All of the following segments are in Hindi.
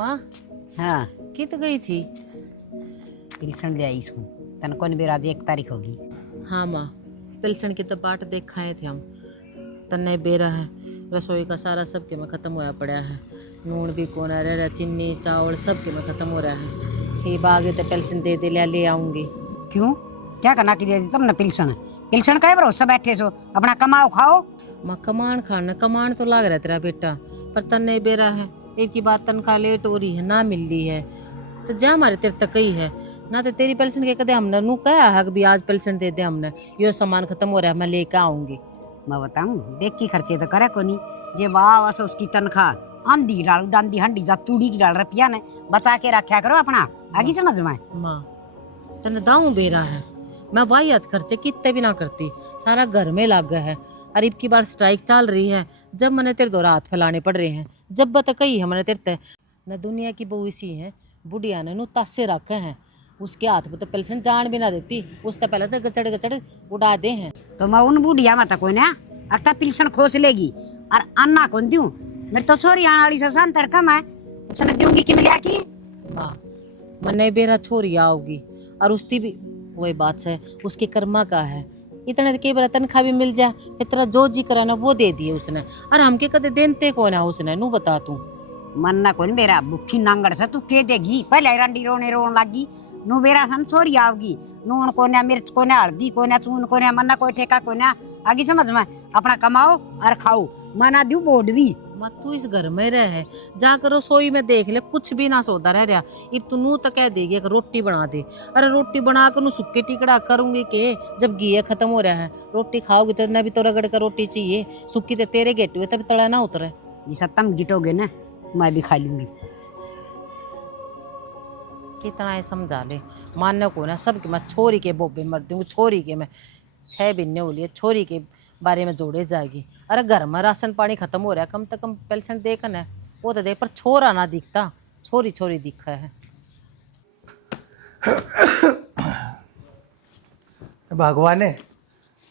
माँ हाँ की तो गई थी। पिलसन ले आई इसको तन कौन बेर आज 1 तारीख होगी। हाँ माँ, पिलसन की तो बाट देख आए थे हम। तन्ने बेरा है रसोई का सारा सबके में ख़त्म होया पड़ा है। नून भी कौन रह रहा, चीनी चावल सबके में ख़त्म हो रहा है। ये बागे तो पिलसन दे दे ले आऊँगी। क्यों क्या करना की दे तब न पिलसन पिलसन का भरोसा बैठे सो अपना कमाओ खाओ। माँ कमान खाना कमान तो लाग रहा तेरा बेटा, पर तन्ने बेरा है एक की बात तनख्वाह लेट हो रही है ना मिल रही है तो जा हमारे तेरे तक ही है ना। तो तेरी पेंशन के कदे हमने नू कहा है कि भी आज पेंशन दे दे, हमने यो सामान खत्म हो रहा है मैं लेके आऊंगी। मैं बताऊं देख की खर्चे तो करे को नहीं जे वाह वैसे उसकी तनख्वाह आंधी डाल डांदी हंडी जा तूड़ी की डाल रुपया ने बचा के रखा करो अपना आगे समझ में। माँ तने दाऊं बेरा है, मैं वाहियात खर्चे कितने भी ना करती, सारा घर में लाग गया है। और अब की बार स्ट्राइक चल रही है, जब मैंने तेरे दो हाथ फैलाने पड़ रहे हैं, जब बता कही है मैंने तेरे न दुनिया की बहू इसी है। बुढ़िया ने नू तासे रखे हैं, उसके हाथ में तो पेंशन जान भी ना देती, उससे पहले तो गचड़ गचड़ उड़ा दे हैं। तो मैं उन बुढ़िया मत कोई ना अक्ता पिलसन खोस लेगी और अन्ना कौन दूं मेरे तो छोरी आने वाली ससान तड़का मैं उसने दूंगी कि मिला की। हाँ मने बेरा छोरी आओगी और उसकी भी वही बात से उसके कर्मा का है। इतने के बार तनख्वाह भी मिल जाए फिर तेरा जो जी करा ना वो दे दिए उसने, और हमके कदे देनते कौन है उसने नू बता तू। मन्ना कौन बेरा भूखी नांगड़ से तू के देगी पहले रंडी रोने रोन लगी नु बेरा सन छोरी आवगी नून कोने मिर्च कोने हल्दी कोने चून कोने मन्ना कोई ठेका कोने आगे समझ में अपना कमाओ और खाओ मना दू बोर्ड भी मत तू इस घर में रहे जाकर रसोई में देख ले कुछ भी ना सौदा रह रहा। इब तू नू तो कह देगी एक रोटी बना दे, अरे रोटी बना कर नू सुक्के टिकड़ा करूंगी के जब घी खत्म हो रहा है। रोटी खाओगी तो न भी तो रगड़ कर रोटी चाहिए, सुक्की तो तेरे गेट हुए तभी तड़ा ना उतरे। जिस तुम गिटोगे ना मैं भी खा लूंगी। कितना है समझा ले मानने को ना सबके मैं छोरी के बोबे मर दूंगी, छोरी के मैं 6 महीने हो लिए छोरी के बारे में जोड़े जाएगी। अरे घर में राशन पानी खत्म हो रहा है, कम से कम पेंशन दे कर वो तो दे, पर छोरा ना दिखता, छोरी छोरी दिखा है। भगवान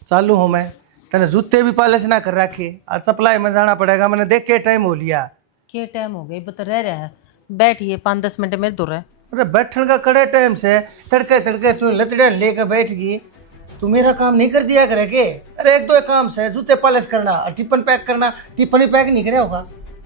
चालू हूँ मैं तेने जूते भी पॉलिश ना कर रखे, आज सप्लाई में जाना पड़ेगा। मैंने देख के टाइम हो लिया। क्या टाइम हो गई बता रह रहा है, बैठिए 5-10 मिनट मेरे दूर है। अरे बैठने का कड़े टाइम से तड़के तड़के तू लचड़े लेकर बैठ गई, तू मेरा काम नहीं कर दिया करे के। अरे 1-2 काम से जूते पॉलिश करना और टिफिन पैक करना, टिफिन ही पैक नहीं करे होगा।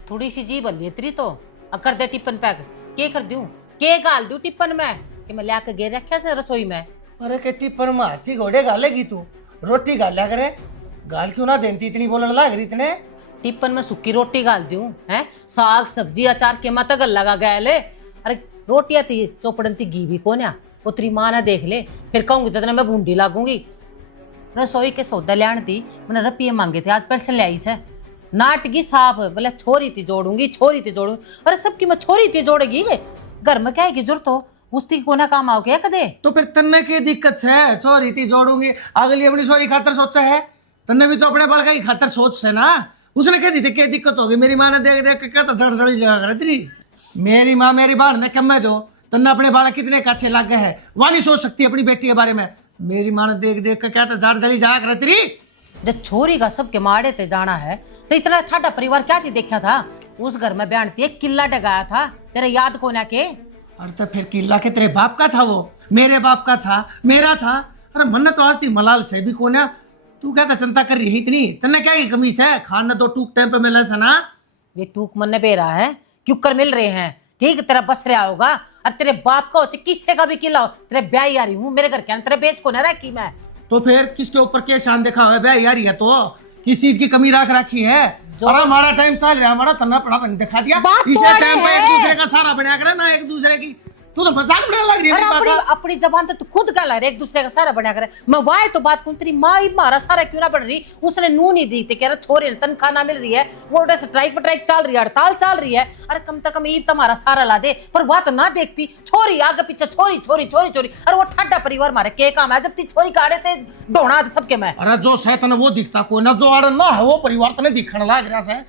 थोड़ी सी जी बल्ली तेरी तो अब कर दे टिफिन पैक, के कर दूं के गाल दूं टिफिन में कि मैं लाके गे रखा से रसोई में। अरे के टिफिन में हाथी घोड़े गालेगी तू, रोटी गाल्या करे, गाल क्यों ना देती इतनी बोलने लग रही इतने। टिफिन में सूखी रोटी गाल दूं है, साग सब्जी अचार के मत गल लगा गया ले। अरे रोटियां थी चौपड़न थी घी भी कोन्या वो तेरी माँ ना देख ले, फिर कहूंगी तो मैं भूंडी लागूंगी। रसोई के सौदा लियान थी मैंने रुपये मांगे थे, आज पेंशन ले आई से नाटगी साफ बोले छोरी थी जोड़ूंगी छोरी थी जोड़ूंगी। अरे सबकी मैं छोरी थी जोड़ेगी घर में क्या है की जरूरत हो उसकी कोना काम आओ क्या कदे। तो फिर तन्ने की दिक्कत है छोरी थी जोड़ूंगी, अगली अपनी छोरी खातर सोचा है, तन्ने भी तो अपने बड़का की खातर सोच से ना। उसने कह दी थी क्या दिक्कत होगी, मेरी माँ ने देख देख के कहता झड़ झड़ी जगह करे तेरी। मेरी माँ मेरी बहन ने कम में दो तन्ने अपने बालक कितने अच्छे लग गए हैं, वह नहीं सोच सकती अपनी बेटी के बारे में। मेरी माँ ने देख देख के कहता झड़ झड़ी जगह करे तेरी। जब छोरी का सबके माड़े ते जाना है तो इतना ठाडा परिवार क्या थी देखा था। उस घर में बयान थी एक किला डगाया था तेरे याद को ना के। अरे तो फिर किला के तेरे बाप का था, वो मेरे बाप का था, मेरा था। अरे मन तो आज थी मलाल से भी कोना, तू क्या चिंता कर रही है इतनी, तन्ने क्या की कमी है, खाना तो टूक टाइम पे मिला से ना। वे टूक मन पे रहा है क्यों कर मिल रहे हैं, ठीक तेरा बस रहा होगा। और तेरे बाप का हो चाहे किससे का भी किला हो, तेरे ब्याह आ रही हूँ मेरे घर के तेरे बेच को न रखी मैं। तो फिर किसके ऊपर क्या शान देखा हुआ है यार, ये तो किस चीज की कमी रख रखी है। और हमारा टाइम चल रहा है, हमारा तन्ना पड़ा रंग दिखा दिया इसे टाइम पे एक दूसरे का सारा बनाया करे ना एक दूसरे की। तू तो मजाक बनाने लग रही है। अपनी जबान तो तू खुद का ला रहे एक दूसरे का सारा बनाया करे। मैं वाय तो बात कहूं तेरी माँ ही मारा सारा क्यों ना बन रही, उसने नू नहीं दी थी कह रहा छोरे ने तनख्वाह ना मिल रही है, वो स्ट्राइक चल रही है हड़ताल चल रही है। अरे कम से कम ईद तुम्हारा सारा ला दे, पर वह तो ना देखती छोरी आगे पीछे छोरी छोरी छोरी छोरी। अरे वो ठाडा परिवार मारे के काम है जब ती छोरी काढ़े थे ढोना सबके मैं। अरे जो सैतन वो दिखता कोई ना, जो आड़ ना है वो परिवार तने दिखने लग रहा है।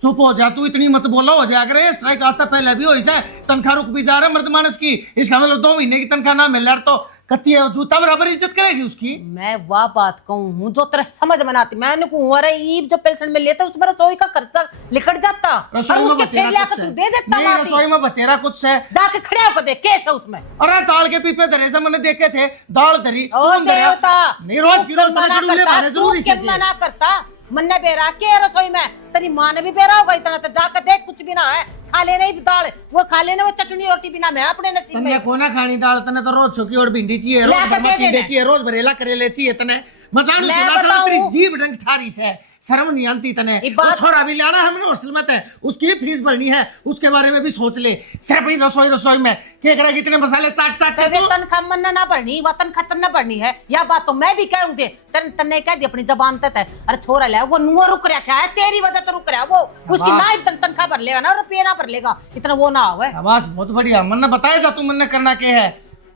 चुप हो जा तू, इतनी मत बोला हो जाया करे। स्ट्राइक आज तक पहले भी हो इसे तनख्वाह रुक भी जा रहा है मर्द मानस की, इसका मतलब 2 महीने की तनख्वाह ना मिल रहा तो कत्ती है जूता बराबर इज्जत करेगी उसकी। मैं वह बात कहूँ हूँ जो तेरे समझ में आती। मैंने कहूँ अरे ईब जो पेंशन में लेता उसमें रसोई का खर्चा लिखट जाता और रसोई में उसके फिर बतेरा लेकर कुछ तू है। दे देता नहीं, माती। रसोई में बतेरा कुछ है। जाके खड़े होकर देख केस है उसमें। अरे दाल के पीपे धरे से मैंने देखे थे, दाल धरी ओ चून धरा। देवता, नहीं रोज की रोज मना चूल्हे करता, मारे जरूरी तू से क्यों मना करता? मन्ने बेरा के रसोई में तेरी माँ ने भी बेरा होगा इतना, तो जाकर देख कुछ भी ना है। खा लेने ही दाल, वो खा लेने वो चटनी रोटी बिना मैं अपने नसीब तने में। कोना खानी दाल, तने तो रोज छोकी और भिंडी चाहिए, रोज लाके दे टिंडे देना। चाहिए, रोज भरेला करेले चाहिए तने। मजान मैं सुना सुना तेरी बताऊं? जीभ डंग ठारी से शर्म नहीं आती तने। ये वो बात- छोरा भी लाना हमने हॉस्टल में, ते उसकी फीस भरनी है, उसके बारे में भी सोच ले। सिर्फ ही रसोई में क्या करेगा, इतने मसाले चाट चाट के तेरे तू। तनख्वाह मन्ना ना भरनी, वतन खतन ना भरनी है, या बात तो मैं भी कहूंगी। तन्ने कह दी अपनी जबान तक है। अरे छोरा ले वो नुआ रुक रहा है, तेरी वजह तो रुक रहा है वो। उसकी ना ही तनख्वाह भर लेगा ना, रुपये ना भर लेगा, इतना वो ना हो। आवाज बहुत बढ़िया, मन ने बताया जा तू मन ने करना क्या है।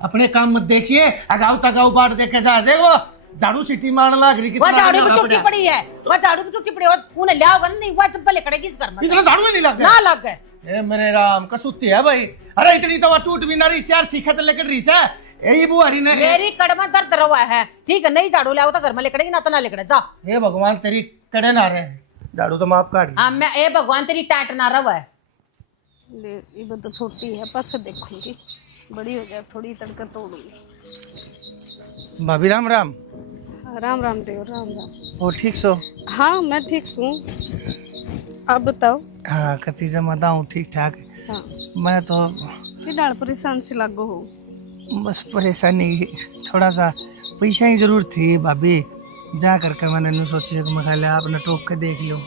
अपने काम मत देखिए, अगाऊ तगाऊ बाट देखे जा। देखो झाड़ू सीटी मारने लग रही, वह कितना झाड़ू भी लगा टूटी पड़ा। पड़ी है, वह झाड़ू भी टूटी पड़ी है, उन्हें लिया होगा नहीं, वह चप्पल कड़ेगी इस घर में। इतना झाड़ू ही नहीं लग गया ना लग गए। ए मेरे राम कसुत्ती है भाई। अरे इतनी तो टूट भी ना रही, चार सीखा तो लेकर रही से यही बुआरी ने। मेरी कड़ में दर्द रवा है, ठीक है, नहीं झाड़ू ले आओ तो घर में लेकड़ेगी ना, तो ना लेकड़े जा। हे भगवान तेरी कड़े ना रहे, झाड़ू तो माफ काट। हाँ मैं ए भगवान तेरी टाट ना रवा है। ये तो छोटी है, पास देखूंगी, बड़ी हो जाए थोड़ी तड़का तोड़ूंगी। भाभी राम राम। राम राम देव, राम राम। ओ ठीक सो? हाँ मैं ठीक हूँ, आप बताओ। हाँ कति जमाता हूँ ठीक ठाक। हाँ मैं तो कि डाल परेशान से लागो हो। बस परेशानी, थोड़ा सा पैसा ही जरूर थी भाभी। जा करके मैंने नु सोची कि मैं खाली आपने टोक के देख लूँ।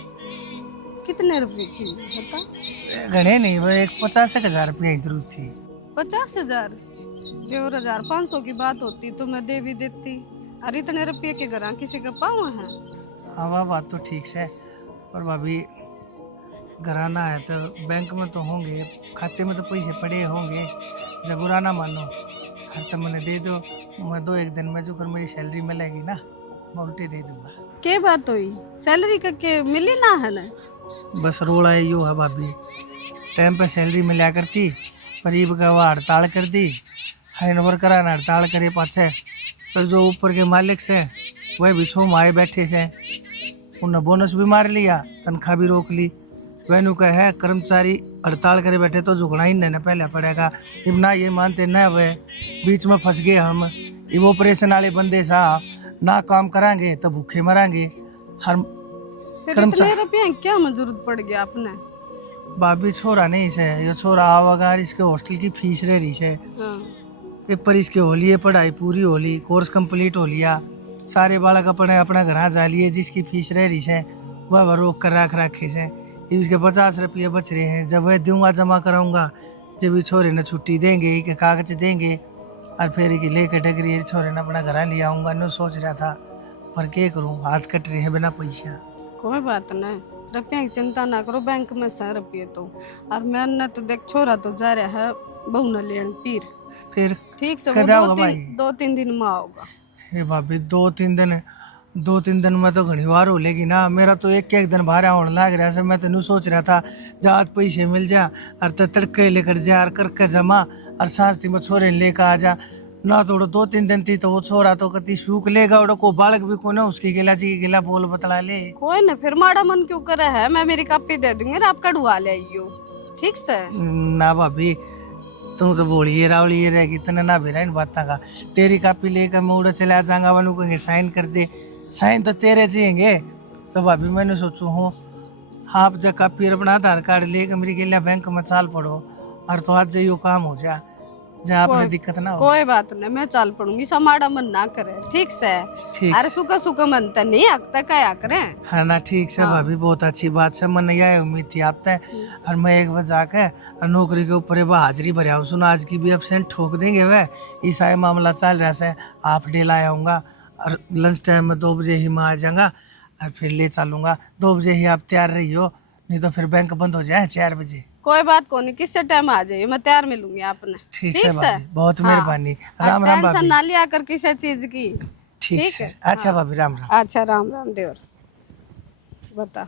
कितने रुपए चाहिए बता। घने नहीं, वो एक 50,000 रुपया की जरूरत थी। 50,000? देवर 1,500 की बात होती तो मैं दे भी देती, अरे इतने रुपये के घर किसी का पाँव है। हाँ वह बात तो ठीक है, पर भाभी घराना है तो बैंक में तो होंगे, खाते में तो पैसे पड़े होंगे। जब बुरा ना मानो, हर तो मैंने दे दो। मैं 2-1 दिन में जो कर मेरी सैलरी मिलेगी ना, मैं उल्टी दे दूंगा। के बात हुई, सैलरी का के मिली ना है ना। बस रोड़ा यो है भाभी, टाइम पे सैलरी मिला करती, गरीब का वह हड़ताल कर दी। हैंड वर्कर ने हड़ताल करे पाछे, पर जो ऊपर के मालिक से वह भी छो माए बैठे से, उन्हें बोनस भी मार लिया, तनख्वाह भी रोक ली। वैनु का है कर्मचारी हड़ताल करे बैठे तो झुकना ही नहीं पहले पड़ेगा। इब ना ये मानते न वे, बीच में फंस गए हम। इब ऑपरेशन वाले बंदे सा ना काम करांगे तो भूखे मरांगे। हर फिर इतने रुपये क्या में जरूरत पड़ गया आपने। भाभी छोरा नहीं से, ये छोरा आवागा, इसके हॉस्टल की फीस रह रही से, हाँ। पेपर इसके हो लिए, पढ़ाई पूरी हो ली, कोर्स कंप्लीट हो लिया, सारे बालक अपने अपना घर जा लिए, जिसकी फीस रह रही है वह रोक कर रख रखे से। इसके 50 रुपये बच रहे हैं, जब वह दूंगा जमा कराऊंगा, जब ये छोरे ने छुट्टी देंगे कि कागज देंगे, और फिर कि लेकर डगरी छोरे ने अपना घर ले आऊँगा। न सोच रहा था, पर क्या करूँ, हाथ कट रहे हैं बिना पैसा। कोई बात नहीं, रुपया की चिंता ना करो, बैंक में से रुपये तो। और मैंने तो देख छोरा तो जा रहा है बहू न लेन पीर, फिर ठीक से वो कदा होगा भाई? 2-3 दिन में आओगा। हे भाभी 2-3 दिन में तो घनी बार हो लेगी ना। मेरा तो एक दिन भारा होने लग रहा है। मैं तो नहीं सोच रहा था जहाँ पैसे मिल जा और तो तड़के लेकर जा और करके जमा और साथ में छोरे लेकर आ जा ना। तो 2-3 दिन थी तो वो छोरा तो कति सूख लेगा, और को बालक भी को ना उसकी गिला जी गिला बोल बतला ले। कोई ना, फिर माड़ा मन क्यों करे है, मैं मेरी कापी दे दूंगी, आप कड़वा ले आइयो, ठीक से। ना भाभी तुम तो बोली रावली ये रहेगी, इतना ना भी इन बात का। तेरी कापी लेकर मैं उड़ा चला जाऊंगा, वालों कहेंगे साइन कर दे, साइन तो तेरे चाहिए। तो भाभी मैंने सोचू हूँ आप जब कापी अपना आधार कार्ड लेकर मेरी गिला बैंक में चाल पड़ो, और तो आज जो काम हो जा, जहाँ आपने दिक्कत ना हो। कोई बात नहीं, मैं चाल पड़ूंगी, समाड़ा मन ना करे, ठीक से। ठीक अरे सुखा सुखा मन तो नहीं आगता क्या करें। है ना, ठीक से भाभी, बहुत अच्छी बात है। मन यह उम्मीद थी आप तय, और मैं एक बार जाके नौकरी के ऊपर हाजिरी भरिया सुनो, आज की भी एब्सेंट ठोक देंगे वह। ईसा मामला चल रहा है, आप डे लाया आऊँगा, और लंच टाइम में 2 बजे ही मैं आ जाऊँगा, और फिर ले चलूँगा। 2 बजे ही आप तैयार रही हो, नहीं तो फिर बैंक बंद हो जाए 4 बजे। कोई बात को नहीं, किससे टाइम आ जाइए, मैं तैयार मिलूंगी आपने। ठीक है भाभी, बहुत मेहरबानी। हाँ। राम राम टेंशन भाभी। ना लिया कर किसी चीज की। ठीक है, अच्छा भाभी, राम राम। अच्छा राम राम देवर। बता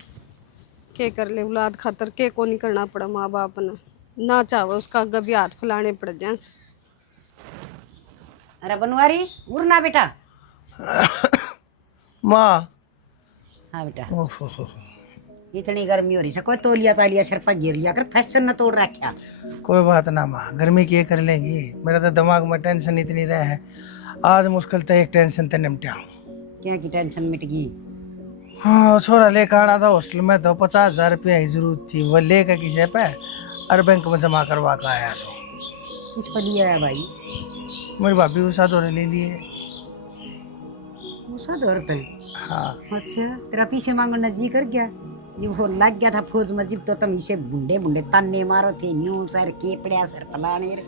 के कर ले औलाद खातर, के को नहीं करना पड़ा माँ बाप ने, ना चाहो उसका कभी हाथ फैलाने पड़ जाए। अरे बनवारी उड़ना बेटा। माँ हाँ बेटा, ओहो, इतनी गर्मी हो रही है, कोई तौलिया तालिया सर पर गिर लिया कर, फैशन न तोड़ रखा। कोई बात ना माँ, गर्मी की कर लेंगी। मेरा तो दिमाग में टेंशन इतनी रहे है, आज मुश्किल तो एक टेंशन तो निपटा हूँ। क्या की टेंशन मिट गई? हाँ छोरा लेकर आना था हॉस्टल में, तो 50,000 रुपया की जरूरत थी, वो लेकर किसी पे और बैंक में जमा करवा कर आया सो। किस पर लिया है भाई? मेरी भाभी उषा दौरे ले लिए। उषा दौड़ता है? हाँ अच्छा, तेरा पीछे मांगना जी कर गया? ये वो लग गया था फौज में, जब तो तुम इसे बुंडे बुंडे ताने मारो थे, न्यू सर के पड़िया सर फलाने रे।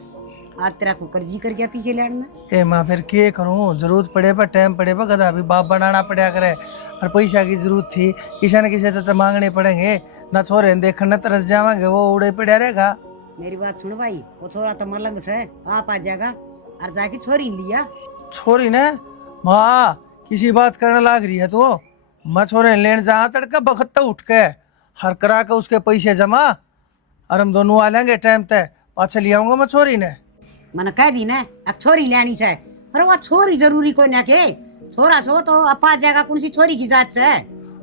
आज तेरा कुकर जी कर गया पीछे लड़ना। ए माँ फिर क्या करूँ, जरूरत पड़े पर टाइम पड़े पर गधा भी बाप बनाना पड़ा करे, और पैसा की जरूरत थी, किसी न किसी तो मांगने पड़ेंगे ना। छोरे देखने तरस जावांगे, वो उड़े पड़ा रहेगा। मेरी बात सुन भाई, वो थोड़ा तो मलंग से आप आ जाएगा और जाके छोरी लिया। छोरी ने माँ किसी बात करने लाग रही है तो मैं छोरे लेन जा तड़का बखत्ता उठ के हर करा के उसके पैसे जमा, और हम दोनों आ लेंगे टाइम तय, पाछे ले आऊंगा मैं छोरी ने। मैंने कह दी ना अब छोरी लेनी से, अरे वो छोरी जरूरी कोई ना के, छोरा सो तो अब आ जाएगा, कौन सी छोरी की जात से?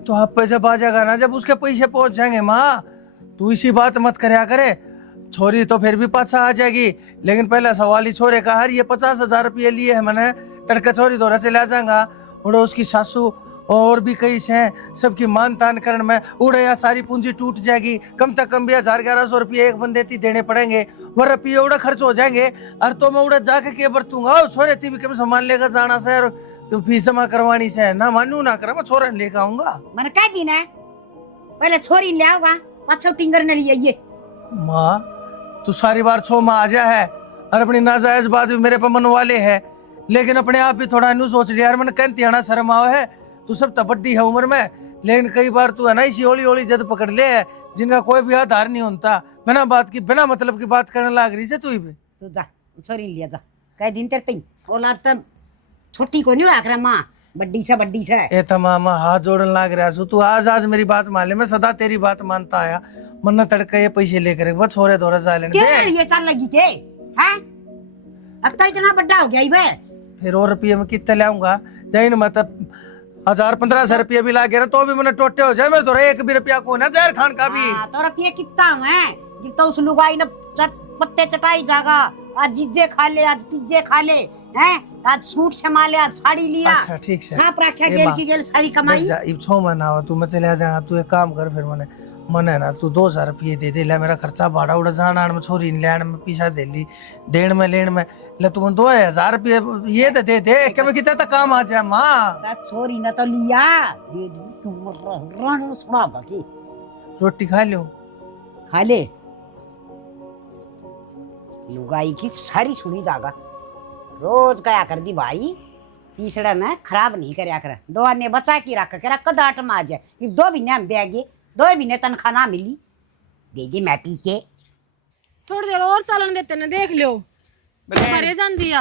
तो आप पे जब आ जाएगा ना, जब उसके पैसे पहुंच जाएंगे माँ, तू इसी बात मत करया करे। छोरी तो फिर भी पाछा आ जाएगी, लेकिन पहला सवाल ही छोरे का, हर ये 50,000 रुपये लिए है मैंने, तड़का छोरी दौरा चला जाऊंगा। उड़े उसकी सासू और भी कई से सबकी मान तान करने में उड़े या सारी पूंजी टूट जाएगी। कम से कम भी 1,000-1,100 रुपये एक बंदे थी देने पड़ेंगे, वह रुपये उड़े खर्च हो जाएंगे। और तो मैं उड़े जाके के बरतूंगा, छोरे थी भी कम सामान लेकर जाना से और फीस जमा करवानी से, ना मानू ना करा, मैं छोरा लेकर आऊंगा। मैंने कह दी ना पहले छोरी ले आओगा, पाछो टिंगर ने लिए ये। माँ तू सारी बार 6 माह आ जा है, और अपनी नाजायज बात भी मेरे पर मनवा ले है, लेकिन अपने आप भी थोड़ा न्यू सोच लिया यार। मैंने कहती है ना शर्म आवा है, तू सब तो बड्डी है उम्र में, लेकिन कई बार तू है ना इसी होली होली जद पकड़ ले है, जिनका कोई भी आधार नहीं होता, बिना बात की बिना मतलब की बात करने लग रही से तू ही। तू जा छोरी लिया जा, कह दिन तेरे तीन औलाद तो छोटी को नहीं आकर माँ, बड्डी से बड्डी से। ए तमामा हाथ जोड़न लाग रहा सु, तू आज आज मेरी बात मान ले, मैं सदा तेरी बात मानता आया। मन्ना तड़का ये पैसे लेकर बस छोरे दौरा जा लेने दे। ये चल लगी थे हैं, अब तो इतना बड़ा हो गया ही बे। फिर और रुपये में कितने लाऊंगा, जैन मतलब 1,000-15,000 रुपये भी लागे ना तो भी मैंने टोटे हो जाए। मेरे तो 1 भी रुपया को ना जहर खान का भी। तो रुपये कितना है, जब तो उस लुगाई ने पत्ते चटाई जागा, आज जिज्जे खा ले, आज तिज्जे खा ले हैं, आज सूट संभाले, आज साड़ी लिया। अच्छा ठीक है, सांप रखा गेल की गेल सारी कमाई। इब 6 महीना हो तू, मैं चले जाऊंगा। तू एक काम कर फिर मन है ना, तू 2,000 रुपये दे दे ले, मेरा खर्चा भाड़ा उड़ा जाना में, छोरी लैंड में पीछा दे ली, देन में लेन में ले, तू 2,000 रुपये ये तो दे दे कि मैं कितना तक काम आ जाए। माँ छोरी ने तो लिया दे दी, तू रण सुना बाकी रोटी खा लो, खा ले। लुगाई की सारी सुनी जागा, रोज कया कर दी भाई, तीसरा ना खराब नहीं करया कर, 2 आने बचा के रख कर कदाट में आ जाए। ये 2 महीने हम बैगे, 2 महीने तनख्वाह ना मिली, दे दे मैं पी के। थोड़ी देर और चलन देते ना, देख लो मरे जान दिया।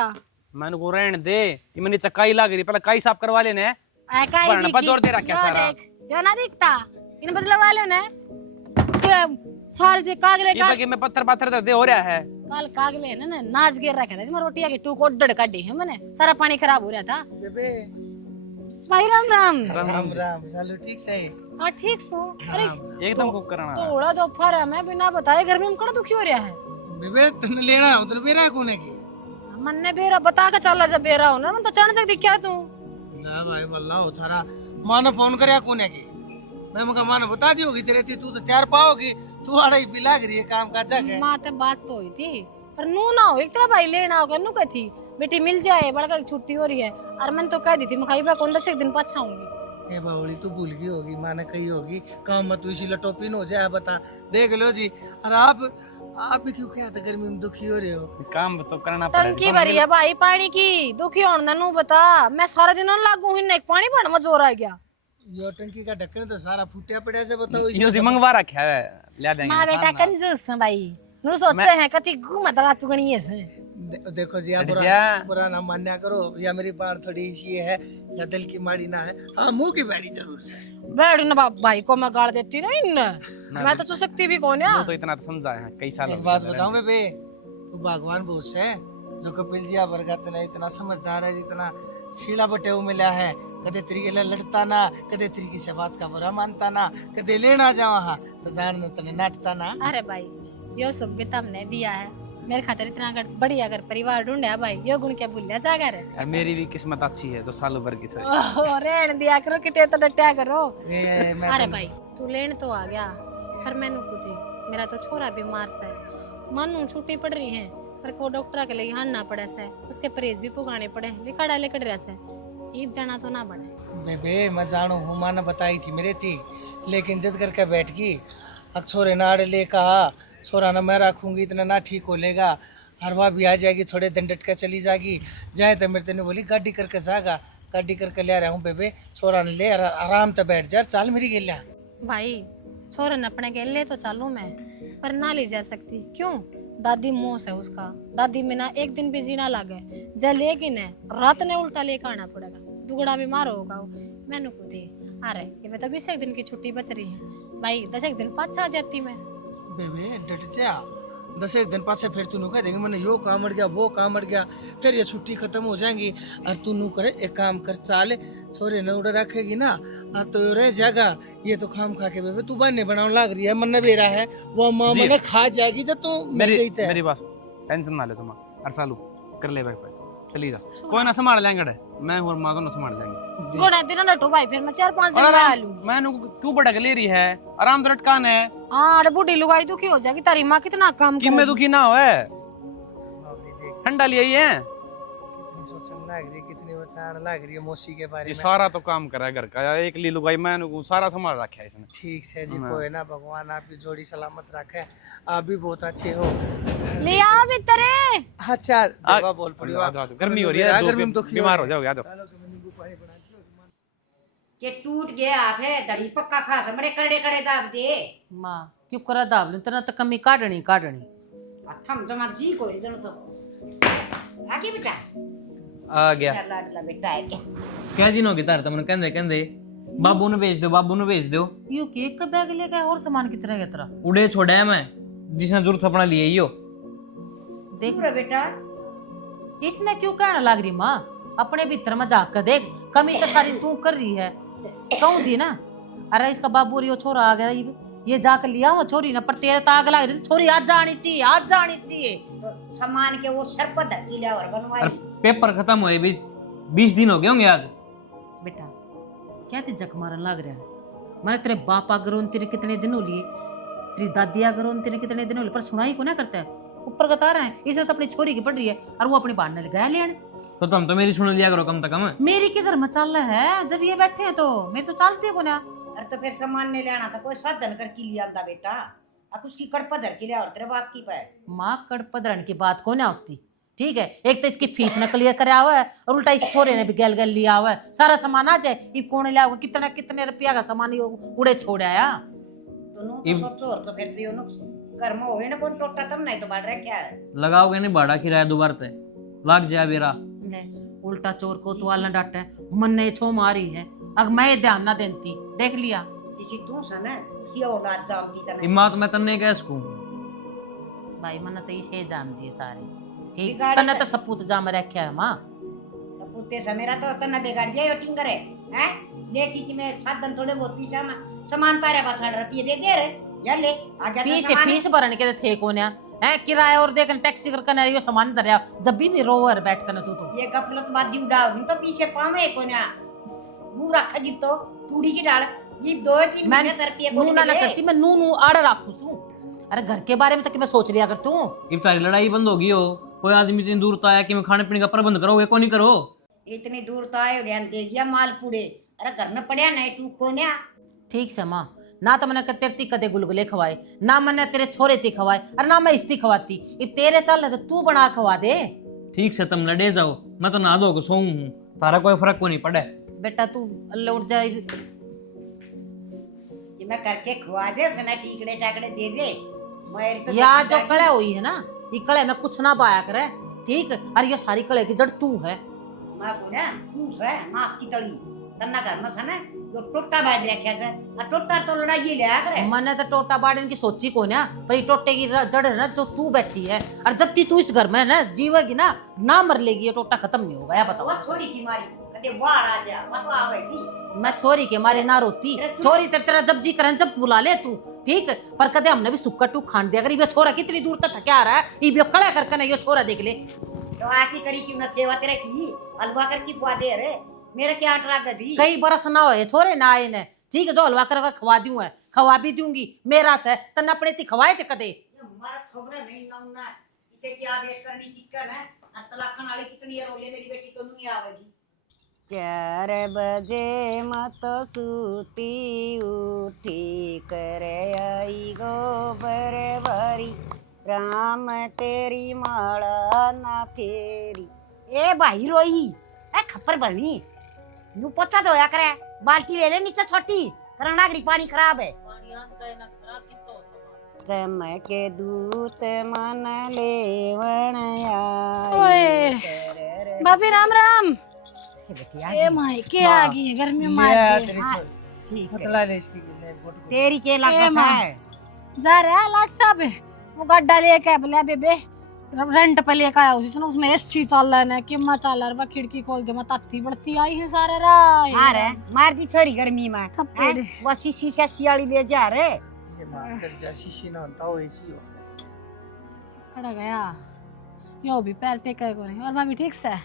मैंने को रहने दे, ये मैंने चकाई लग रही, पहले काई साफ करवा लेने वरना पर जोर दे रखा सारा। यो ना दिखता इन बदलवा लो ना, सारे जे कागले का ये में पत्थर दे हो रहा है। कल कागले ना नाच गिर रखा था, इसमें रोटियां की 2 कोड्डड़ काटी है मैंने, सारा पानी खराब हो रहा था। भाई राम राम। राम राम सालू ठीक से। हाँ ठीक सो। अरे एकदम कुक करना थोड़ा दोपहर है, मैं बिना बताए घर में कड़ा दुखी हो रहा है। बेबे तने लेना है उधर बेरा कोने की, मन ने बेरा बता के चला जब बेरा हो ना, मैं तो चढ़ सकती क्या तू ना भाई वल्लाह हो थारा मां ने फोन करया कोने की, मैं मका मां ने बता दी होगी तेरे, तू तो तैयार पाओगी, तू आड़े भी लाग रही है काम का जगह। माँ ते बात तो हुई थी, पर नू ना हो, एक तरह भाई लेना होगा, नू कहती बेटी मिल जाए, बड़का की छुट्टी हो रही है, और मैंने तो कह दी थी मैं खाई बा कौन 10 दिन पाछा आऊंगी। ए बावली तू भूल गई होगी, मां ने कही होगी काम मत, तू इसी लटोपिन हो जाए। बता देख लो जी, और आप भी क्यों क्या गर्मी में दुखी हो रहे हो? काम तो करना पड़ेगा। टंकी भरी है भाई पानी की, दुखी होना नू बता, मैं सारा दिन लागू ही नहीं, पानी भरने में जोर आ गया। यो टंकी का ढक्कन तो सारा फूटिया पड़ा से, बताओ यो जी मंगवा रखा है, ले देंगे। मां बेटा कंजूस है भाई, नू सोचे हैं कति घूमत ला चुगनी है से। देखो जी, आप बुरा ना मान्या करो, या मेरी बात थोड़ी सी है या दिल की माड़ी ना है, हाँ मुंह की बैठी जरूर से बैठ ना बाप, भाई को मैं गाड़ देती ना इन, मैं तो चुसकती भी कौन है। तो इतना तो समझा है कई साल। एक बात बताऊं बेबे, तू भगवान बहुत से जो कपिल जी बरगत ने इतना समझदार है, इतना शीला बटे मिला है, कदे तरीके लड़ता ना, कदे तरीके से बात का बुरा मानता ना, कदे लेना जा वहाँ तो जानने तने नाटता ना। अरे भाई यो सुख भी तुमने दिया है मेरे खातिर, इतना अगर बढ़िया अगर परिवार ढूंढा भाई, यो गुण क्या भूलिया जाकर है। मेरी भी किस्मत अच्छी है तो सालों भर की छोरी। ओह रहन दिया करो, कितने तो डट्या करो। मैं अरे भाई तू लेन तो आ गया, पर मैंने खुद मेरा तो छोरा बीमार से मानू छुट्टी पड़ रही है, पर को डॉक्टर के लिए हारना पड़े से, उसके परहेज भी पुगाने पड़े, लिखड़ा लेकर रह से ईब जाना तो ना बने। बेबे मैं जानू हूँ, माँ ने बताई थी मेरे थी, लेकिन जिद करके बैठ गई। अब छोरे नाड़ ले कहा छोरा ना मैं रखूंगी, इतना ना ठीक हो लेगा, हर बार भी आ जाएगी, थोड़े दिन डट के चली जाएगी, जाए तो मेरे तेने बोली गाड़ी करके जाएगा, गाड़ी करके ले रहा हूँ बेबे, छोरा ने ले आराम से बैठ जा, चाल मेरी गेलिया। भाई छोरन अपने के ले तो चालू मैं, पर ना ले जा सकती, क्यों? दादी मोस है उसका, दादी में ना एक दिन भी जीना लागे, जलेगी न रात ने उल्टा लेकर आना पड़ेगा, दुगड़ा बीमार होगा वो। मैंने खुद ही अरे ये तो 20 दिन की छुट्टी बच रही है भाई, 10 दिन पाछा आ जाती मैं। बेबे डट जा, 10 दिन पाछे फिर तू कह देगी मैंने यो काम अड़ गया वो काम अड़ गया, फिर ये छुट्टी खत्म हो जाएगी। और तू नू करे एक काम कर, चाल छोरे ने उड़ा रखेगी ना और तो रह जाएगा, ये तो खाम खा के बेबे तू बने बनाने लग रही है, मन बेरा है वो माँ जी। मैंने खा जाएगी जब तू मेरी बात टेंशन ना ले तुम, अरे सालू कर ले भाई चली जा, कोई ना संभाल लेंगे, मैं और माँ दोनों संभाल लेंगे। कोना दिन नटो भाई, फिर मैं 4-5 दिन में आ लूंगी। मैं क्यों बड़ा ले रही है, आराम से लटकान है। हां अरे बूढ़ी लुगाई दुखी हो जाएगी, तारी माँ कितना काम कि मैं दुखी ना होए, ठंडा ले आई है, कितनी सोचने लग रही है, कितनी बचाने लग रही है मौसी के बारे ये में। सारा तो काम करा है घर का, एक ली लुगाई मैंने सारा संभाल रखा है इसने। ठीक से जी, कोई ना भगवान आपकी जोड़ी सलामत रखे, आप भी बहुत अच्छे हो। ले आओ भीतरे। अच्छा देवा बोल पड़ी, आ जाओ, गर्मी हो रही है, गर्मी में दुखी बीमार हो जाओगे, आ जाओ। के टूट गया हाथ है, दड़ी पक्का खा समड़े कड़े कड़े दाब दे। माँ क्यों करा दाब लूं, तेरा तो कमी काटनी थम जमा जी कोई जरूर तो आगे बेटा आ गया मेरा लाडला बेटा है क्या। क्या दिन हो गए तार तुमने कहंदे बाबू ने भेज दो, बाबू ने भेज दो। यू केक का बैग लेकर और सामान कितना है तेरा? उड़े छोड़ा है मैं, जिसने जरूरत अपना लिए ही हो। देख पूरा बेटा इसने क्यों कहना लग रही माँ, अपने भीतर में झाँक कर देख, कमी तो सारी तू कर रही है, कहूँ थी ना। अरे इसका बाबू रियो छोरा आ गया, ये जाकर लिया हो छोरी ना, पर तेरे ताग लग रही, छोरी आज जानी चाहिए, आज जानी चाहिए। तो सामान के वो सर पर धरती ले और बनवाई। और पेपर खत्म हुए भी 20 दिन हो गए होंगे आज। बेटा क्या ते जक मारन लग रहा है? मैंने तेरे बाप अगर तेरे कितने दिन हो लिए, तेरी दादी अगर तेरे कितने दिन हो लिए, पर सुनाई को ना करता है, ऊपर बता रहा है। इसने तो अपनी छोरी की पड़ रही है और वो अपनी बाढ़ ने लगाया लेने। तो तुम तो मेरी सुन लिया करो कम से कम। मेरी के घर में चल रहा है, जब ये बैठे हैं तो मेरी तो चलती है को ना। अरे तो फिर सामान नहीं लेना था, कोई साधन करके लिया आंदा बेटा, अब उसकी कड़पा धर के लिया और तेरे बाप की पे। माँ कड़पदरन की बात को ना होती, ठीक है। एक तो इसकी फीस न क्लियर कराया हुआ है और उल्टा इस छोरे ने भी गैल गैल लिया हुआ है, सारा सामान आ जाए ये कौन लिया होगा, कितने कितने रुपया का सामान ये उड़े छोड़ आया। तो नो तो सोचो, और तो फिर तो यो नुक्स घर में होवे ना कौन टोटा तब नहीं तो बढ़ रहा क्या है। लगाओगे नहीं भाड़ा किराया दोबारा ते लग जाए बेरा। ले उल्टा चोर को तो आलना डांटा है, मन ने छो मारी है, अगर मैं ध्यान ना देती देख लिया। जिसी तू सन उसी औलाद जानती तने। इमात मैं तन्ने कह सकूं भाई मन तो इसे जानती है सारी, ठीक बिगाड़ी तने है। तो सपूत जा में रखा है माँ। सपूते से मेरा तो तन्ना बिगाड़ दिया यो टिंगर है लेकी कि मैं साधन थोड़े बहुत पीछा में सामान तारे बाछड़ रुपये दे दे रे या ले आ गया फीस सामान। फीस भरने के थे कोने है, किराया और देख टैक्सी करके ना यो सामान धरया, जब भी रोवर बैठ कर तू तो ये गपलतबाजी उड़ाओ तो पीछे पावे को ना मुंह रखा जिब तो तूड़ी की डाल ये 2-3 मैं महीने तरपिए नू ना करती, मैं नू आड़ राखू सू। अरे घर के बारे में तो कि मैं सोच लिया कर तू। इब तारी लड़ाई बंद होगी हो, कोई आदमी इतनी दूर तो आया कि मैं खाने पीने का प्रबंध करोगे को नहीं करो। इतनी दूर तो आए ध्यान दे गया माल पूड़े, अरे घर में पड़या नहीं तू को ना। ठीक से माँ, ना तो मैंने तेरती कदे गुलगुले खवाए, ना मैंने तेरे छोरे ती खवाए, अरे ना मैं इसती खवाती, ये तेरे चल रहे तो तू बना खवा दे। ठीक से तुम लड़े जाओ, मैं तो नहा धो के सोऊं हूं, तारा कोई फर्क को नहीं पड़े। बेटा तू लौट जाए, ये मैं करके खुआ दे सना टीकड़े टाकड़े दे दे मैं तो या जो कड़े हुई है ना, ये कड़े में कुछ ना पाया करे, ठीक। अरे ये सारी कड़े की जड़ तू है। मां को ना तू से मांस की तली तन्ना घर में सना जो टोटा बैठ रखा से और टोटा तो लड़ाई लिया करे। मैंने तो टोटा बाड़ने की सोची को ना, पर ये टोटे की जड़ है ना जो तू बैठी है, और जब तू इस घर में है ना जीवेगी ना मर लेगी, ये टोटा खत्म नहीं होगा। या बताओ वो छोरी की मारी कदे बाहर आ जा मत आवेगी। मैं छोरी के मारे ना रोती, छोरी तेरा जब जी करे जब बुला ले तू, ठीक। पर कदे हमने भी सुक्का टू खान दिया, अगर ये छोरा कितनी दूर तक थका रहा है, ये खड़ा करके ना ये छोरा देख ले। तो आकी करी क्यों ना सेवा तेरे की हलवा कर की बुआ दे रे मेरे क्या आटरा गदी। कई बरस ना होए छोरे ना आए ने, ठीक है, जो हलवा कर खवा दूं है, खवा भी दूंगी, मेरा से तन अपने ती खवाए थे कदे। हमारा थोबरा नहीं नाउना इसे क्या वेट करनी सिक्कन है और तलाकन वाले कितनी रोले मेरी बेटी तो नहीं आवेगी। 4 बजे मत सूती उठी करे आई गोबर भरी राम तेरी माला ना फेरी। ए भाई रोई ए खप्पर बनी नु पोछा धोया करे बाल्टी ले ले नीचे छोटी करनागरी पानी खराब है। प्रेम के दूत मन लेवण आए। भाभी राम राम। बेटिया ए माई के आ गई है गर्मी मार के। ठीक है मतला ले इसकी फोटो। तेरी के लागत है जा रहा है लाट साहब वो गड्ढा लेके बोले बेबे रेंट पे लेके आया उसमें एसी चल रहा है कि मत चल रहा खिड़की खोल दे मत ताती बढ़ती आई है सारे राय अरे मार दी छोरी गर्मी में थप्पड़। वो शीशी से सियाली ले जा रे ये मार कर जा शीशी ना होता हो ऐसी हो। खड़ा गया यो भी पैर टेका को नहीं। और भाभी ठीक से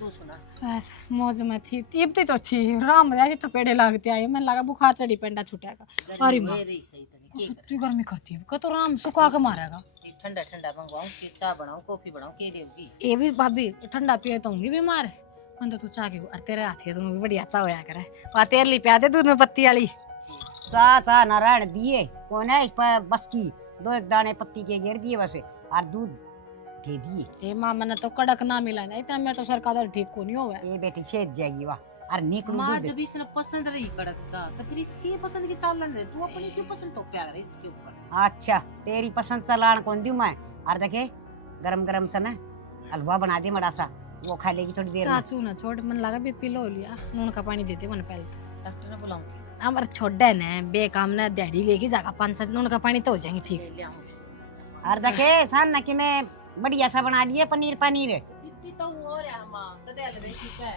तू सुना बस मौज में थी तीबती तो थी राम राज थपेड़े लागते आए मैंने लगा बुखार चढ़ी पेंडा छुटेगा। अरे माँ कितनी गर्मी करती है कह तो राम सुखा के मारेगा। ठंडा ठंडा मंगवाऊं कि चाय बनाऊं कॉफी बनाऊं के देगी। ये भी भाभी ठंडा पिए तो होंगी बीमार मन तो तू चाह के और तेरे हाथ के तुम भी बढ़िया चा होया करे वहाँ तेरे लिए प्यादे दूध में पत्ती वाली चा नारायण दिए कौन है इस पर बस की 2-1 दाने पत्ती के गिर दिए वैसे और दूध दे दिए। ए माँ मैंने तो कड़क ना मिला ना इतना मैं तो सरकार ठीक को नहीं हुआ। ये बेटी सेज जाएगी वाह और निकलू माँ दूध जब इसने पसंद रही कड़क चाय तो फिर इसकी पसंद की चाल लेने दे, तू अपनी क्यों पसंद तो प्यार है इसके ऊपर। अच्छा तेरी पसंद चलान कौन दूं मैं और देखे गरम गरम सा ना हलवा बना दे बड़ा सा वो खा लेगी थोड़ी देर में। चाचू ना छोड़ मन लगा बीपी लो लिया नून का पानी देते मन पहले तो डॉक्टर ने बुलाऊंगी हमारे छोड़ा ने बेकाम ने डैडी लेके जागा 5-7 नून का पानी तो हो जाएंगे ठीक। ले आऊं और देखे सान ना कि मैं बढ़िया सा बना दिए पनीर इतनी तो और है मां कदे ले ठीक है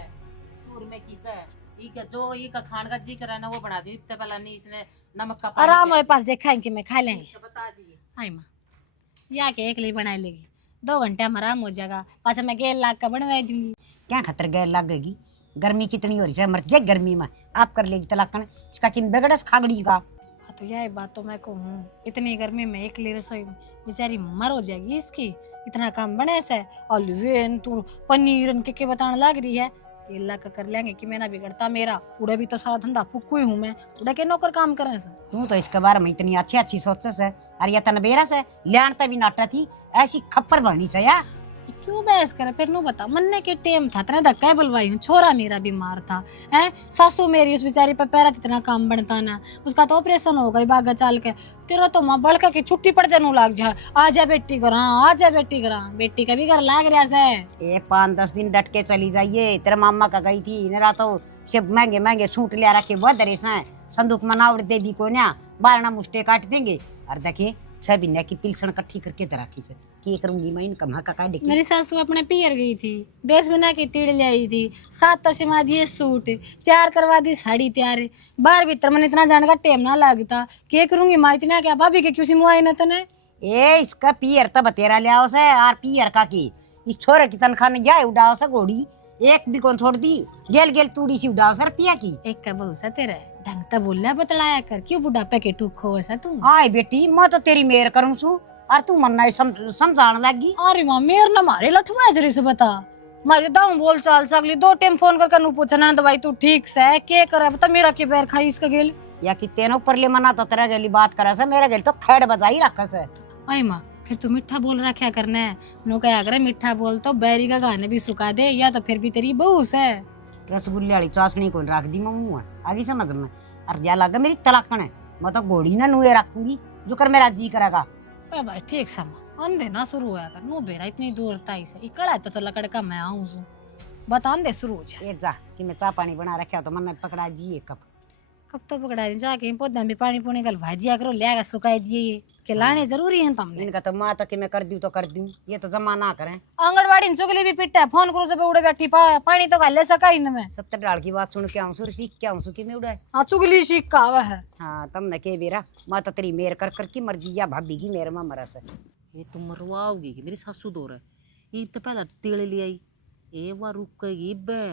चूर में की है ई का जो ई का खान का जी करा ना वो बना दी इतने पहला नहीं इसने नमक का पानी आराम मेरे पास देखा कि मैं खा लेंगे बता दिए। हाय माँ या के एक लिए बना लेगी 2 घंटे में आराम हो जाएगा पाछा मैं 1 लाख का बनवा दूंगी। क्या खतर गैर लगेगी गर्मी कितनी हो रही है मर जाए गर्मी में आप कर लेगी तलाकन इसका किन बिगड़स खागड़ी का। हाँ तो यही बात तो मैं कहूँ इतनी गर्मी में एक लिए रसोई में बेचारी मर हो जाएगी इसकी इतना काम बने से और तू पनीर के बताने लग रही है अल्लाह का कर लेंगे कि मैं ना बिगड़ता मेरा उड़े भी तो सारा धंधा फुक्कू ही हूँ मैं उड़े के नौकर काम करे से तू तो इसके बारे में इतनी अच्छी सोचस है अरे ये तनबेरा से लियानता भी नाटा थी ऐसी खप्पर भरनी चाहिए। क्यों बहस करे फिर नू बता मन्ने के टेम था तेने धक्का बुलवाई हूँ छोरा मेरा बीमार था है सासू मेरी उस बेचारी पे पैरा इतना काम बनता ना उसका तो ऑपरेशन हो गई बागा चाल के तेरा तो माँ बड़का की छुट्टी पड़ जाने लग जा आजा बेटी करा आजा बेटी करा बेटी का भी घर लाग रहा से ये 5-10 दिन डट के चली जाइए तेरे मामा का गई थी मेरा तो सब महंगे महंगे सूट लिया रखे बहुत दरेस है संदूक मनावट दे भी को ना बारना मुश्ते काट देंगे और देखिए 6 महीने की पिलसन इकट्ठी करके रखी से की करूंगी मैं इनकम का काट के। मेरी सासू अपने पियर गई थी 10 महीना की तीड़ ले आई थी 7 तो सिमा दिए सूट 4 करवा दी साड़ी तैयार बाहर भीतर मन इतना जाने का टेम ना लगता के करूंगी माँ इतना क्या भाभी के क्यों सिमुआई न तने ए इसका पियर तब तेरा ले आओ से और पियर का की इस छोरे की तनखा न जाए उड़ाओ से घोड़ी एक भी कौन छोड़ दी गेल गेल तूड़ी सी उड़ाओ सर पिया की एक का बहु सा तेरा ढंग तो बोलना बतलाया कर क्यों बुढ़ापे के टूक खो ऐसा तू हाय बेटी मैं तो तेरी मेर करूं सु और तू मन नहीं समझाने लगी। अरे माँ मेर न मारे लठवा जरी से बता मारे दाऊ बोल चाल सकली 2 टाइम फोन करके नु पूछना ना दवाई तू ठीक से के करे बता मेरा के पैर खाई इसका गेल या कि तेनो ऊपर ले मना तो तेरा गेली बात करा से मेरा गेल तो खेड़ बजाई रखा से। आई माँ फिर तू मीठा बोल रहा क्या करना है नो क्या करे मीठा बोल तो बैरी का गाने भी सुखा दे या तो फिर भी तेरी बहू से रसगुल्ले वाली चाशनी को रख दी मम्मू आगे समझ में और जा लगा मेरी तलाकन है मैं तो घोड़ी ना नुए रखूंगी जो कर मेरा जी करेगा। ए भाई ठीक समा अंधे ना शुरू हुआ कर नो बेरा इतनी दूर ताई से इकड़ा है तो लकड़ का मैं आऊं सु बतान दे शुरू हो जाए। एक जा कि मैं चाय पानी बना रखा तो मन पकड़ा जी एक कप। कब तो पकड़ा दी जाके पौधा भी पानी पुनी गलवा दिया करो, ले सुखाई दिए के लाने जरूरी है तुमने। इनका तो माँ तक कि मैं कर दूँ तो कर दूँ, ये तो जमा ना करें। आंगनबाड़ी में चुगली भी पिट्टा फोन करो सब उड़े बैठी पानी तो गाले सका ही न मैं 70 डाल की बात सुन के आऊँ सुर सीख के आऊँ सुखी में उड़ाए। हाँ चुगली सीख का आवा है। हाँ तुमने के बेरा माँ तो तेरी मेर कर की मर्जी या भाभी की मेरे में मरा से। ये तुम मरवाओगी कि मेरी सासू दो रहे ये तो पहला तेल ले आई ये वह रुकेगी बे।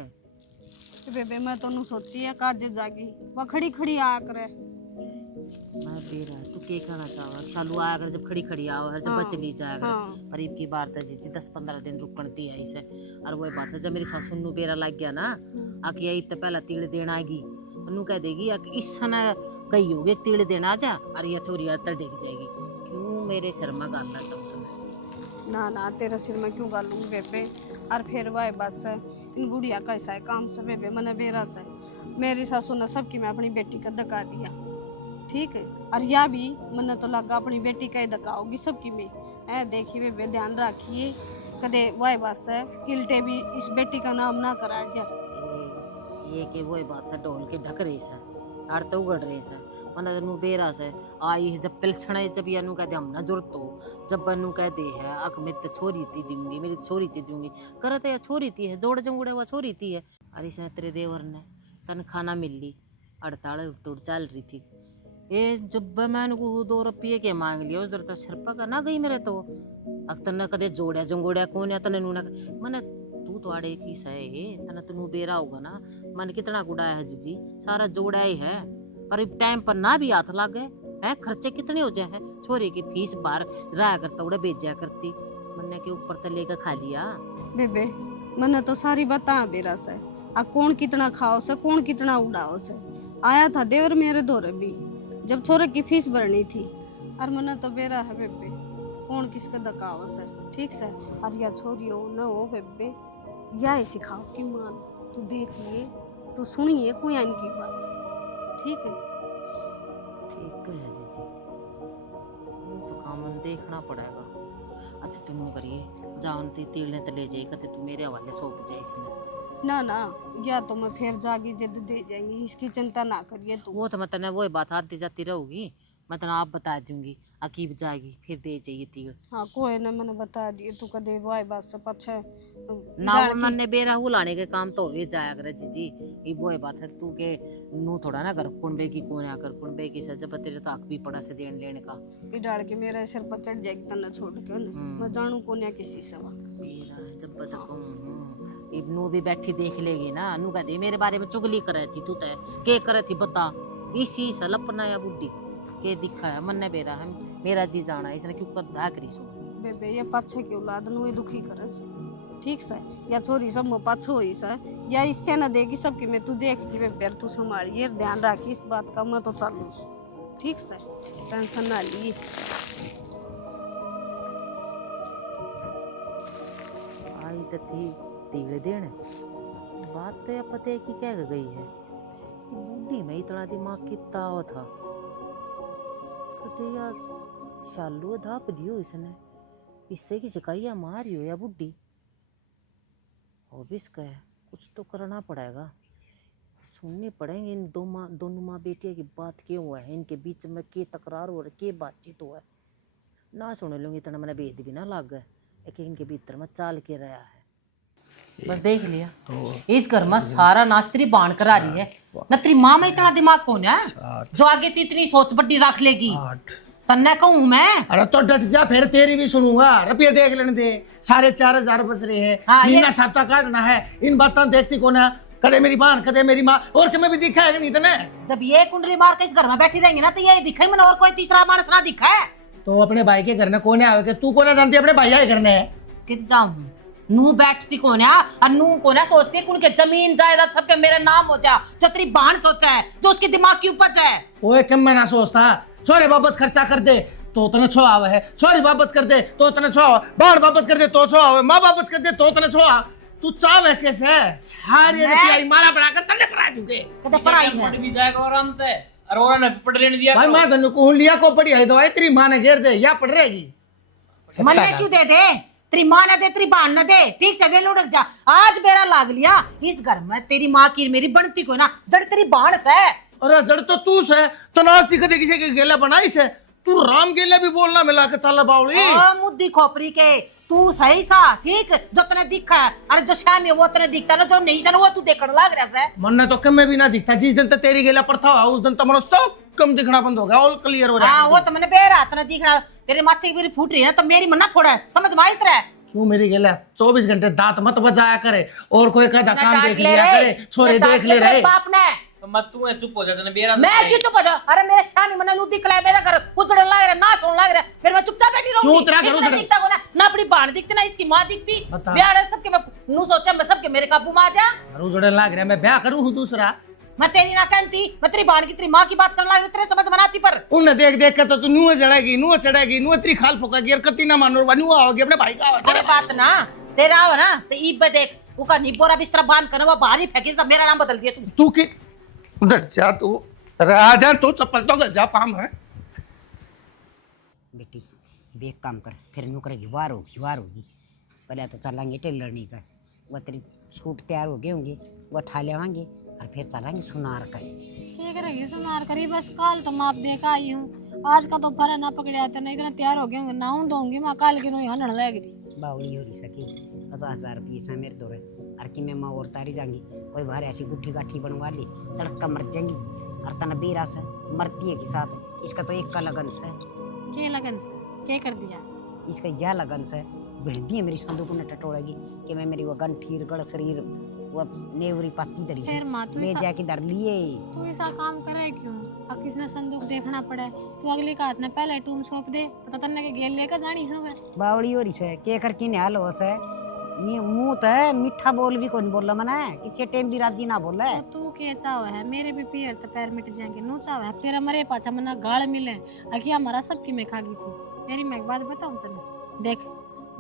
बेबे मैं तो नु सोची है काज जागी वह खड़ी खड़ी आ करे। मैं बेरा तू के कहना चाहो चालू आया कर जब खड़ी खड़ी आओ हर जब बच ली जाया कर पर की बार तो जी 10-15 दिन रुकनती है इसे। और वही बात है जब मेरी सासू नु बेरा लग गया ना आके यही तो पहला तीड़ देना आएगी नु कह देगी आके इस समय कही होगी तीड़ देना आ जा और ये चोरी तर डेग जाएगी। क्यों मेरे सिर में गालना सब सुन ना ना तेरे सिर में क्यों गालूं बेबे। और फिर वही बात से इन बुढ़िया कैसा है काम से बेबे मने बेरा से मेरी सासू ने सबकी मैं अपनी बेटी का धक्का दिया ठीक है। और या भी मने तो लगा अपनी बेटी का ही धक्का होगी सबकी में है। देखिए बेबे ध्यान रखिए कदे वही बात से किल्टे भी इस बेटी का नाम ना करा जा। ये कि वही बात से ढोल के ढक रही से और तो उगड़ रही से मन नु बेरा से आई है जब पिलसण जब या नु कह दे हम ना जुड़त हो जब बनू कह दे है अक मैं तो छोरी ती दूंगी मेरी छोरी ती दूंगी करत या छोरी ती है जोड़ जंगुड़े हुआ छोरी ती है। अरे से तेरे देवर ने तन खाना मिल ली 48 तोड़ चल रही थी ये जब मैंने को 2 रुपये के मांग लिया उधर तो सिर पर ना गई मेरे तो अक तन कदे जोड़िया जंगुड़िया कौन या तने नूना मैंने तू तो आड़े की सहे तना तनु बेरा होगा ना मन कितना गुड़ाया है जीजी सारा जोड़ा ही है और टाइम पर ना भी हाथ लग गए है खर्चे कितने हो जाए हैं छोरे की फीस बाहर रहा करता उड़े बेचा करती मन्ने के ऊपर तो लेकर खा लिया। बेबे मने तो सारी बता बेरा से आ कौन कितना खाओ से कौन कितना उड़ाओ से आया था देवर मेरे दौरे भी जब छोरे की फीस भरनी थी। और मने तो बेरा है बेबे कौन किसका धकाओ से ठीक से। और या छोरी हो न हो बेबे या ही सिखाओ कि मान तू देख लिए तू सुनिए कोई इनकी बात ठीक है। ठीक है जीजी तो काम देखना पड़ेगा। अच्छा तुम करिए जाओ तीड़ने तो ले जाइए कहते तू मेरे हवाले सौंप जाए इसने ना ना या तो मैं फिर जागी जिद दे जाएंगी इसकी चिंता ना करिए तू। वो तो मतलब वही बात आती जाती रहूगी मतलब आप बता दूंगी अकीब जाएगी फिर दे जाइए तीड़। हाँ कोई ना मैंने बता दिए तू कदे वाई बात से पछे ना उन्होंने बेरा हुलाने के काम तो हो जाया करे जीजी ये वो बात है तू के नू थोड़ा ना कर कुंबे की कोने आकर कुंबे की सजा तेरे तो हक भी पड़ा से देन लेने का ये डाल के मेरे सिर पर चढ़ जाएगी तना छोड़ के ना मैं जानू कोने किसी से बेरा जब बताऊं इब्नू भी बैठी देख लेगी ना अनु कह दे मेरे बारे में चुगली करे थी तू तय के करे थी बता इसी से लपना या बुड्ढी के दिखा है मन बेरा है मेरा जी जाना इसने क्यों कर धा करी सो बेबे ये पाछे की औलाद नु दुखी करे ठीक से या छोरी सब में पाछो होई से या इससे ना देगी सबकी मैं तू देख कि वे पैर तू संभालिए ध्यान रखी इस बात का मैं तो चालू ठीक से टेंशन ना ली। आई तो थी तीड़ देने बात तो पते की कह गई है बूढ़ी में इतना दिमाग कितना हो था कहते यार शालू धाप दियो इसने इससे की शिकायत मारी हो या बुढ़ी और भी इसका है कुछ तो करना पड़ेगा सुनने पड़ेंगे इन दोनों माँ बेटिया की बात क्यों हुआ है इनके बीच में के तकरार हो रहा के बातचीत हुआ है ना सुन लूँगी इतना मैंने भेद भी ना लग गए एक इनके भीतर में चाल के रहा है बस देख लिया इस घर में सारा नास्त्री बांध करा रही है न तेरी माँ में इतना दिमाग कौन है जो आगे तू इतनी सोच बड्डी रख लेगी तन्ने कहूँ मैं। अरे तो डट जा फिर तेरी भी सुनूंगा रुपये देख लेने दे 4,500 बच रहे हैं महीना साता काटना है इन बातों देखती कौन है कदे मेरी बहन कदे मेरी माँ और तुम्हें भी दिखा है नहीं तने जब ये कुंडली मार के इस घर में बैठी रहेंगी ना तो यही दिखा मैंने और कोई तीसरा मानस ना दिखा है तो अपने भाई के घर में कौन है तू कौन जानती अपने भैया के घर में कित जाऊँ नू बैठती कौन है और नू कौन है सोचती कौन के जमीन जायदाद सबके मेरे नाम हो जा जो तेरी बहन सोचा है जो उसके दिमाग की उपज है ओए कम मैं ना सोचता छोरे बाबत खर्चा कर दे तो तने छो आवे है छोरी बाबत कर दे तो तने छो बाण बाबत कर दे तो छो आवे माँ बाबत कर दे तो तने छो आ तू चावे कैसे सारी रुपया मारा बनाकर तने पढ़ा दूंगे कदे पढ़ाई है पढ़ भी जाएगा आराम से और और ने पढ़ लेने दिया भाई मां तने को लिया को पढ़ी है दवाई तेरी मां ने घेर दे या पढ़ रहेगी मन में क्यों दे दे तेरी माँ न दे, तेरी बहन न दे, ठीक से वे लुढ़क जा। आज बेरा लाग लिया इस घर में, तेरी माँ की मेरी बनती को ना जड़ तेरी बहन से। अरे जड़ तो तू से, तो नास्ती कदे किसी के गेला बनाई से, तू राम गेले भी बोलना मिला के चल बावली। मुद्दी खोपरी के तू सही सा, ठीक जो तने दिखा है, अरे जो शाम है वो तने दिखता ना, जो नहीं सन वो तू देखने लग रहा है। मन तो कम में भी ना दिखता, जिस दिन तो तेरी गेला पर था उस दिन तो मन सब कम दिखना बंद हो गया, ऑल क्लियर हो हाँ, वो जाएगा। तो मैंने बेरा तना दिखना, तेरे माथे की मेरी फूट रही है तो मेरी मन्ना फोड़ा है, समझ में आई तेरे? क्यों मेरी गेला 24 घंटे दांत मत बजाया करे, और कोई का काम डांट देख ले लिया रे, करे, छोरे डांट देख ले रहे। बाप ने तो मत तू चुप हो जाते बेरा मैं क्यों चुप हो जाऊं? अरे मेरे शामी मने नू दिखला है, मेरा घर उजड़न लग रहा है, नाच होने लग रहा है, फिर मैं चुपचाप बैठी रहूंगी। क्यों तेरा घर इसने उजड़े? दिखता को ना अपनी बहन दिखती ना इसकी माँ दिखती, बता। ब्याह है सबके, मैं नू सोचा मैं सबके मेरे काबू में आ जा। उजड़न लग रहा है, मैं ब्याह करूं हूं दूसरा। मैं तेरी ना कहती, मैं तेरी बहन की तेरी माँ की बात करने लग रही, तेरे समझ में आती पर उन्हें देख देख कर तो तू नुआ चढ़ेगी, नुआ चढ़ेगी, नुआ तेरी खाल फूकेगी, और कत्ती ना मानो नुआ होगी अपने भाई का। तेरे बात ना तेरा हो ना तो ईब पे देख उका निपोरा बिस्तरा बांध कर वो बाहर ही फेंकी तो मेरा नाम बदल दिया तू। तू की उधर जा तू, अरे आ जा तू, चप्पल तो घर जा पाम है। बेटी बेग काम कर, फिर यूँ करेगी वार होगी। पहले तो चलेंगे टेलरनी का, वह तेरी सूट तैयार हो गए होंगे, वह ठा लेवांगे और फिर चलेंगे सुनार का। क्या करेगी सुनार करी, बस काल तो माप दे का आई हूँ, आज का तो फरा ना पकड़े आते नहीं, इतना तैयार हो गए होंगे, नाऊं दूंगी मैं काल की नहीं हनड़ लग रही। बावली हो रही सकी 50,000 रुपये से मेरे दो और कि मैं माँ और तारी जाएंगी, कोई बाहर ऐसी गुट्ठी गाठी बनवा ली, तड़का मर जाएंगी, और तना बेरा से मरती है के साथ। इसका तो एक का लगन से, क्या लगन से क्या कर दिया? इसका यह लगन से भिड़ती है मेरी संदूक में टटोड़ेगी कि मैं मेरी वो गंठीर गढ़ शरीर वो नेवरी पाती धरी से फिर माँ तू ले ऐसा जाके धर लिए। तू ऐसा काम करे क्यों? अब किसने संदूक देखना पड़े, तू अगले का हाथ में पहले टूम सौंप दे, पता तन्ने के गेल लेकर जानी सब है। बावड़ी हो रही से के कर की हाल हो से मुंह तो है मीठा बोल भी कौन बोला मना है, किसी टाइम भी राजी ना बोला है। तो तू क्या चाव है, मेरे भी पैर तो पैर मिट जाएंगे, नू चाव है तेरा मरे पाछा मना गाल मिले, अखिया हमारा सबकी मैं खागी थी। मेरी मैं एक बात बताऊं तने, देख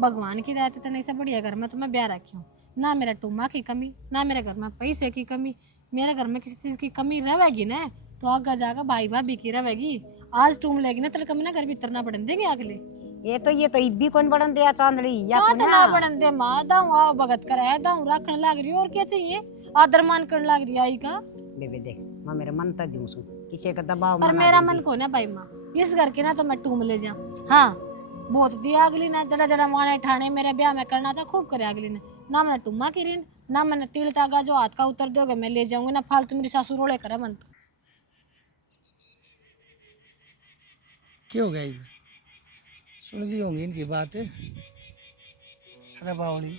भगवान की दया तने ऐसा बढ़िया घर में तुम्हें ब्याह रखी हूँ, ना मेरा टूमा की कमी, ना मेरे घर में पैसे की कमी। मेरे घर में किसी चीज की कमी रहेगी ना तो आगे जाकर भाई भाभी की रहेगी। आज टूम लेगी ना तेरे कमी ना घर भीतर ना बढ़न देंगे अगले। ये तो इब्बी कौन बढ़न दिया चांदड़ी या क्या तो ना बढ़न दे माँ, दाऊ आओ भगत करे, दाऊ रखने लग रही और क्या चाहिए, आदर मान करने लग रही आई का। बेबे देख माँ मेरा मन तो दूं सु किसी का दबाव पर मना मेरा देंगी। मन को ना भाई माँ इस घर के ना तो मैं टूम ले जाऊं। हाँ बहुत दिया अगली ना, जड़ा जड़ा माने ठाणे मेरे ब्याह में करना था खूब करे अगली ने, ना मैंने टुम्मा की ऋण ना मैंने टील तागा जो हाथ का उतर दोगे मैं ले जाऊंगी, ना फालतू मेरी सासू रोड़े करे मन। क्यों गई सुन जी होंगी इनकी बात। अरे बावली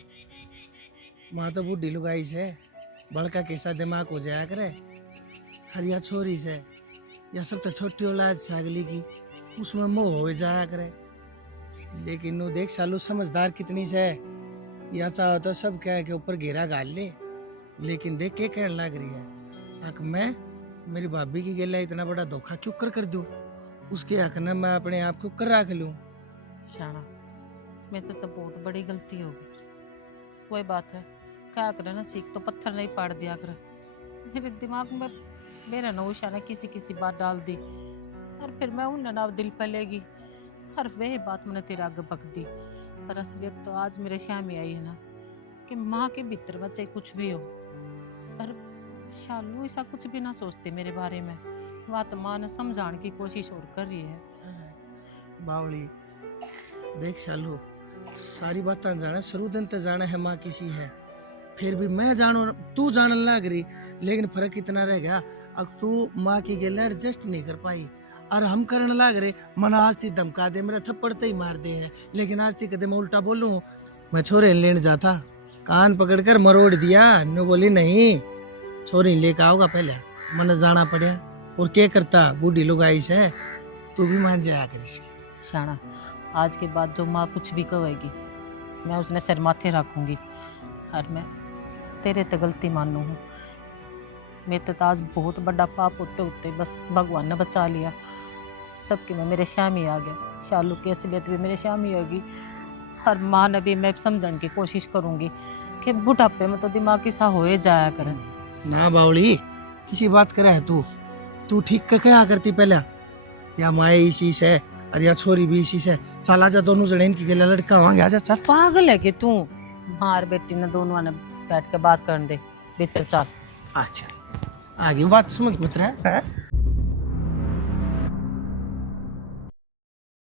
माँ तो बूढ़ी लुगाई से बड़का कैसा दिमाग हो जाया करे, हरिया छोरी से या सब तो छोटी औलाद से अगली की उसमें मोह हो जाया करे। लेकिन नो देख सालू समझदार कितनी से, या चाहो तो सब कह के ऊपर घेरा गाल ले, लेकिन देख के कहने लग रही है हक मैं मेरी भाभी की गेला इतना बड़ा धोखा क्यों कर दूं, उसके हक न मैं अपने आप को कर रख लूं। शाना मैं तो बहुत बड़ी गलती हो गई। वही बात है, क्या करे ना, सीख तो पत्थर नहीं पाड़ दिया करे। मेरे दिमाग में मेरा नौशा ने किसी बात डाल दी और फिर मैं उन ना दिल पे लेगी और वह बात मैंने तेरे आगे बक दी। पर असलियत तो आज मेरे श्यामी आई है ना कि माँ के भीतर में चाहे कुछ भी हो, पर शालू ऐसा कुछ भी ना सोचते मेरे बारे में। बात माँ ने समझाने की कोशिश और कर रही है। बावली देख शालू सारी बातें जाने शुरू दिन तो जाने है माँ किसी है, फिर भी मैं जानू तू जानने लग रही, लेकिन फर्क इतना रह गया अब तू माँ की गेला एडजस्ट नहीं कर पाई और हम करने लग रहे। मन आज थी धमका दे, मेरा थप्पड़ तो ही मार दे है, लेकिन आज थी कदे मैं उल्टा बोलूं। मैं छोरे लेने जाता कान पकड़कर मरोड़ दिया, नो बोली नहीं छोरी लेकर आओगा पहले, मन जाना पड़ा और क्या करता बूढ़ी लोग आई से, तू भी मान जाया कर इसकी। शाना आज के बाद जो माँ कुछ भी कहेगी मैं उसने सिर माथे रखूंगी और मैं तेरे ते गलती मानू हूँ। मेरे तो आज बहुत बड़ा पाप होते होते बस भगवान ने बचा लिया। सबके में मेरे श्यामी आ गया, शालू की असलियत भी मेरे श्यामी होगी और माँ ने भी मैं समझने की कोशिश करूँगी कि बुढ़ापे में तो दिमाग की सा हो जाया करे। ना बावली किसी बात करे है तू ठीक का क्या करती पहले, या माए इसी से अरे यार छोरी भी इसी से चल आजा दोनों जने इनकी गले लड़का होंगे आजा चल पागल है कि तू मार बेटी ने दोनों ने बैठ के बात करने दे भीतर चल अच्छा आगे बात समझ मित्र है